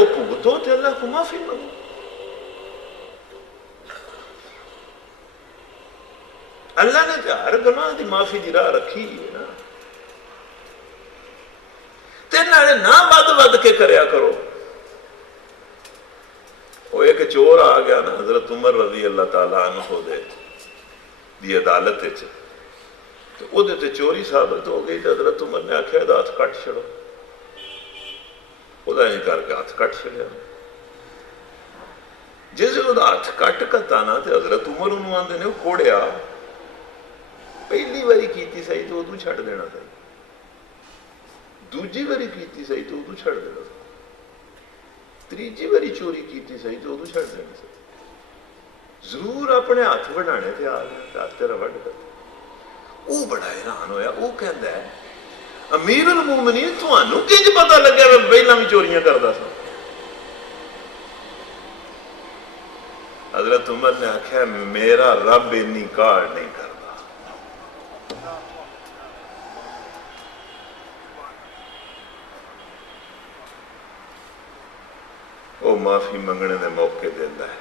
वो भुगतो तो अल्लाह को माफी मांगो। अल्लाह ने तो हर गुनाह की माफी की राह रखी है ना। ते नाले ना वध वध के करया करो। वो एक चोर आ गया ना हजरत उमर रजी अल्लाह तआला अन्हु दी अदालत तो ਉਹਦੇ ਤੇ चोरी साबित हो गई। तो हजरत उमर ने आख्या ਇਹਦਾ हथ कट छड़ो। ਉਹਦਾ ਇੰਜ करके हथ कट छड़िया। जिस ਉਹਦਾ हथ कट कता ना तो हजरत उमर ਉਹਨੂੰ आंदे ने कोड़िया पहली बारी कीती सही तो उदू छड़ देना सही, दूजी बारी कीती सही तो उदू छड़ देना सही, तीजी बारी चोरी कीती सही तो उदू छड़ देना सही। जरूर अपने हाथ बढ़ाने थे आ गया तेरा वड कर। वो बड़ा हैरान होया। वो कहता है अमीरुल मोमिनीन तुहानू किंज पता लग्या मैं पहला भी चोरियां करदा सा। हजरत उमर ने आख्या मेरा रब इन्नी काल नहीं करता। वो माफी मंगने के मौके देता है।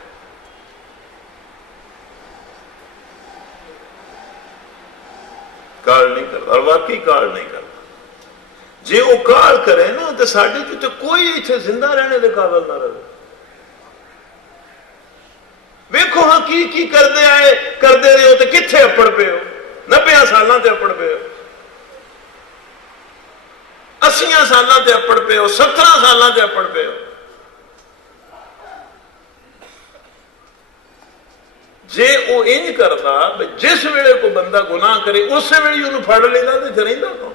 काल नहीं करता और वाकई काल नहीं करता। जे वो काल करे ना तो साडे च तो कोई इत्थे जिंदा रहने के काबिल ना रहे। वेखो हाँ की करते आए करते रहे हो तो कित्थे अपड़ पे हो। 90 सालों से अपड़ पे हो, 80 सालों से अपड़ पे हो, 17 सालों से अपड़ पे हो। जे वो इंज करता जिस वेले कोई बंदा गुनाह करे उस वेले उन्होंने फड़ लेता तो रहिंदा कौन।